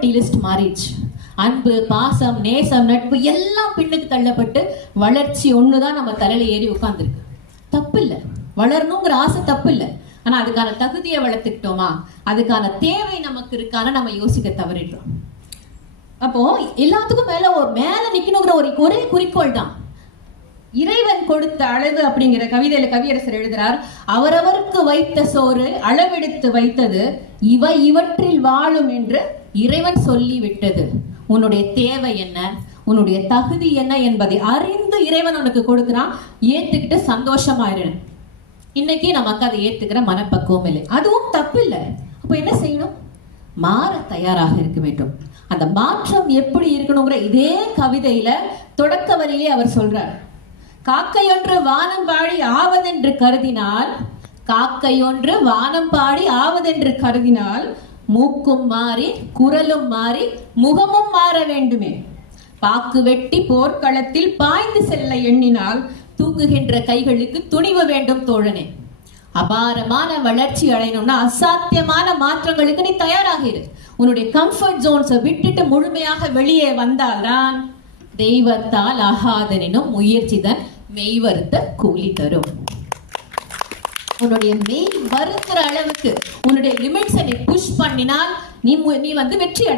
Priority list மாறிடுச்சு. அன்பு, பாசம், நேசம், நட்பு எல்லாம் பின்னுக்கு தள்ளப்பட்டு வளர்ச்சி ஒண்ணுதான் நம்ம தலையில ஏறி உட்கார்ந்துருக்கு. தப்பு இல்லை, வளரணுங்கிற ஆசை தப்பு இல்லை. ஆனா அதுக்கான தகுதியை வளர்த்துக்கிட்டோமா, அதுக்கான தேவை நமக்கு இருக்கான நம்ம யோசிக்க தவறிடுறோம். அப்போ எல்லாத்துக்கும் மேல நிக்கணுங்கிற ஒரே குறிக்கோள் தான். இறைவன் கொடுத்த அளவு அப்படிங்கிற கவிதையில கவியரசர் எழுதுறார், அவரவருக்கு வைத்த சோறு அளவெடுத்து வைத்தது இவற்றில் வாழும் என்று இறைவன் சொல்லி விட்டது. உன்னுடைய தேவை என்ன, உன்னுடைய தகுதி என்ன என்பதை அறிந்து இறைவன் உனக்கு கொடுக்கிறான். ஏத்துக்கிட்டு சந்தோஷமாயிரு. இன்னைக்கு நமக்கு அதை ஏத்துக்கிற மனப்பக்குவம் இல்லை, அதுவும் தப்பு இல்லை. அப்ப என்ன செய்யணும்? மாற தயாராக இருக்க வேண்டும். அந்த மாற்றம் எப்படி இருக்கணுங்கிற இதே கவிதையில தொடக்க வரியிலே அவர் சொல்றார், காக்கையொன்று வானம் பாடி ஆவதென்று கருதினால், காக்கையொன்று வானம் பாடி ஆவதென்று கருதினால் மூக்கும் மாறி குரலும் மாறி முகமும் மாற வேண்டுமே. பாக்கு வெட்டி போர்க்களத்தில் பாய்ந்து செல்ல எண்ணினால் தூக்குகின்ற கைகளுக்கு துணிவு வேண்டும் தோழனே. அபாரமான வளர்ச்சி அடையணும்னா அசாத்தியமான மாற்றங்களுக்கு நீ தயாராக இரு. உன்னுடைய கம்ஃபர்ட் ஜோன்ஸை விட்டுட்டு முழுமையாக வெளியே வந்தால்தான் தெய்வத்தால் ஆகாதனும் முயற்சிதான் மெய்வருத்த கூலி தரும். உன்னுடைய மெய் வருகிற அளவுக்கு உன்னுடைய லிமிட்ஸை நீ புஷ் பண்ணினால் நீ வெற்றி அடை